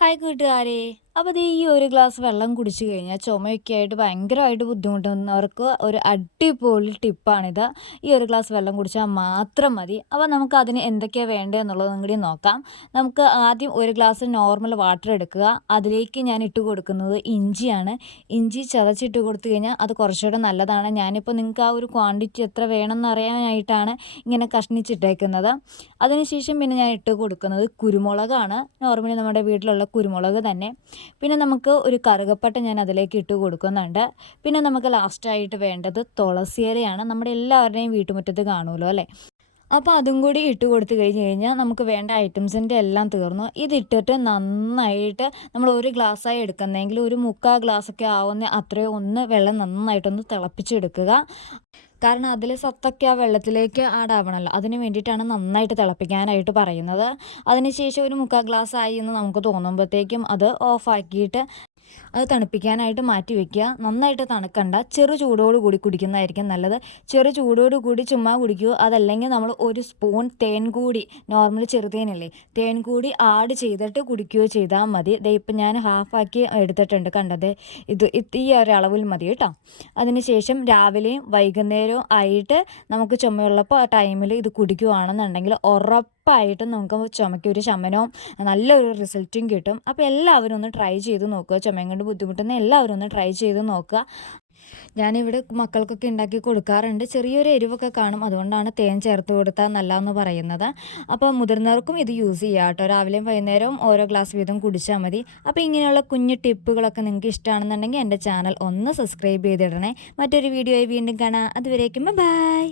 Hi കൂട്ടുകാരെ അപ്പോൾ ഈ ഒരു ഗ്ലാസ് വെള്ളം കുടിച്ചു കഴിഞ്ഞാൽ ചുമയൊക്കെ ആയിട്ട് ഭയങ്കരമായിട്ട് ബുദ്ധിമുട്ടുന്നവർക്ക് ഒരു അടിപൊളി ടിപ്പാണിത്. ഈ ഒരു ഗ്ലാസ് വെള്ളം കുടിച്ചാൽ മാത്രം മതി. അപ്പോൾ നമുക്ക് അതിന് എന്തൊക്കെയാണ് വേണ്ടതെന്നുള്ളതും കൂടി നോക്കാം. നമുക്ക് ആദ്യം ഒരു ഗ്ലാസ് നോർമൽ വാട്ടർ എടുക്കുക. അതിലേക്ക് ഞാൻ ഇട്ട് കൊടുക്കുന്നത് ഇഞ്ചിയാണ്. ഇഞ്ചി ചതച്ചിട്ട് കൊടുത്തു കഴിഞ്ഞാൽ അത് കുറച്ചുകൂടെ നല്ലതാണ്. ഞാനിപ്പോൾ നിങ്ങൾക്ക് ആ ഒരു ക്വാണ്ടിറ്റി എത്ര വേണമെന്ന് അറിയാനായിട്ടാണ് ഇങ്ങനെ കഷ്ണിച്ചിട്ടേക്കുന്നത്. അതിനുശേഷം പിന്നെ ഞാൻ ഇട്ട് കൊടുക്കുന്നത് കുരുമുളകാണ്. നോർമലി നമ്മുടെ വീട്ടിലുള്ള കുരുമുളക് തന്നെ. പിന്നെ നമുക്ക് ഒരു കറുകപ്പട്ട ഞാൻ അതിലേക്ക് ഇട്ട് കൊടുക്കുന്നുണ്ട്. പിന്നെ നമുക്ക് ലാസ്റ്റായിട്ട് വേണ്ടത് തുളസിയിലയാണ്. നമ്മുടെ എല്ലാവരുടെയും വീട്ടുമുറ്റത്ത് കാണുമല്ലോ അല്ലേ? അപ്പോൾ അതും കൂടി ഇട്ട് കൊടുത്തു കഴിഞ്ഞ് കഴിഞ്ഞാൽ നമുക്ക് വേണ്ട ഐറ്റംസിന്റെ എല്ലാം തീർന്നു. ഇതിട്ടിട്ട് നന്നായിട്ട് നമ്മൾ ഒരു ഗ്ലാസ്സായി എടുക്കുന്നതെങ്കിൽ ഒരു മുക്കാൽ ഗ്ലാസ്സൊക്കെ ആവുന്ന അത്രയും ഒന്ന് വെള്ളം നന്നായിട്ടൊന്ന് തിളപ്പിച്ചെടുക്കുക. കാരണം അതിൽ സത്തൊക്കെ ആ വെള്ളത്തിലേക്ക് ആടാവണമല്ലോ അതിന് വേണ്ടിയിട്ടാണ് നന്നായിട്ട് തിളപ്പിക്കാനായിട്ട് പറയുന്നത്. അതിനുശേഷം ഒരു മുക്കാൽ ഗ്ലാസ് ആയി എന്ന് നമുക്ക് തോന്നുമ്പോഴത്തേക്കും അത് ഓഫാക്കിയിട്ട് അത് തണുപ്പിക്കാനായിട്ട് മാറ്റി വെക്കുക. നന്നായിട്ട് തണുക്കണ്ട. ചെറു ചൂടോട് കൂടി കുടിക്കുന്നതായിരിക്കും നല്ലത്. ചെറു ചൂടോട് കൂടി ചുമ്മാ കുടിക്കുക അതല്ലെങ്കിൽ നമ്മൾ ഒരു സ്പൂൺ തേൻ കൂടി നോർമൽ ചെറുതേനല്ലേ തേൻ കൂടി ആഡ് ചെയ്തിട്ട് കുടിക്കുകയോ ചെയ്താൽ മതി. ദേ ഇപ്പം ഞാൻ ഹാഫാക്കി എടുത്തിട്ടുണ്ട് കണ്ടത്. ഇത് ഈ ഒരളവിൽ മതി കേട്ടോ. അതിനുശേഷം രാവിലെയും വൈകുന്നേരവും ആയിട്ട് നമുക്ക് ചുമയുള്ളപ്പോൾ ആ ടൈമിൽ ഇത് കുടിക്കുകയാണെന്നുണ്ടെങ്കിൽ ഉറപ്പ് ഉറപ്പായിട്ടും നമുക്ക് ചുമയ്ക്ക് ഒരു ശമനവും നല്ലൊരു റിസൾട്ടും കിട്ടും. അപ്പോൾ എല്ലാവരും ഒന്ന് ട്രൈ ചെയ്ത് നോക്കുക. ചുമയും കൊണ്ട് ബുദ്ധിമുട്ടുന്ന എല്ലാവരും ഒന്ന് ട്രൈ ചെയ്ത് നോക്കുക. ഞാനിവിടെ മക്കൾക്കൊക്കെ ഉണ്ടാക്കി കൊടുക്കാറുണ്ട്. ചെറിയൊരു എരിവൊക്കെ കാണും. അതുകൊണ്ടാണ് തേൻ ചേർത്ത് കൊടുത്താൽ നല്ലതെന്ന് പറയുന്നത്. അപ്പോൾ മുതിർന്നവർക്കും ഇത് യൂസ് ചെയ്യാം കേട്ടോ. രാവിലെയും വൈകുന്നേരവും ഓരോ ഗ്ലാസ് വീതം കുടിച്ചാൽ മതി. അപ്പോൾ ഇങ്ങനെയുള്ള കുഞ്ഞു ടിപ്പുകളൊക്കെ നിങ്ങൾക്ക് ഇഷ്ടമാണെന്നുണ്ടെങ്കിൽ എന്റെ ചാനൽ ഒന്ന് സബ്സ്ക്രൈബ് ചെയ്തിടണേ. മറ്റൊരു വീഡിയോയിൽ വീണ്ടും കാണാം. അതുവരേക്കും ബൈ.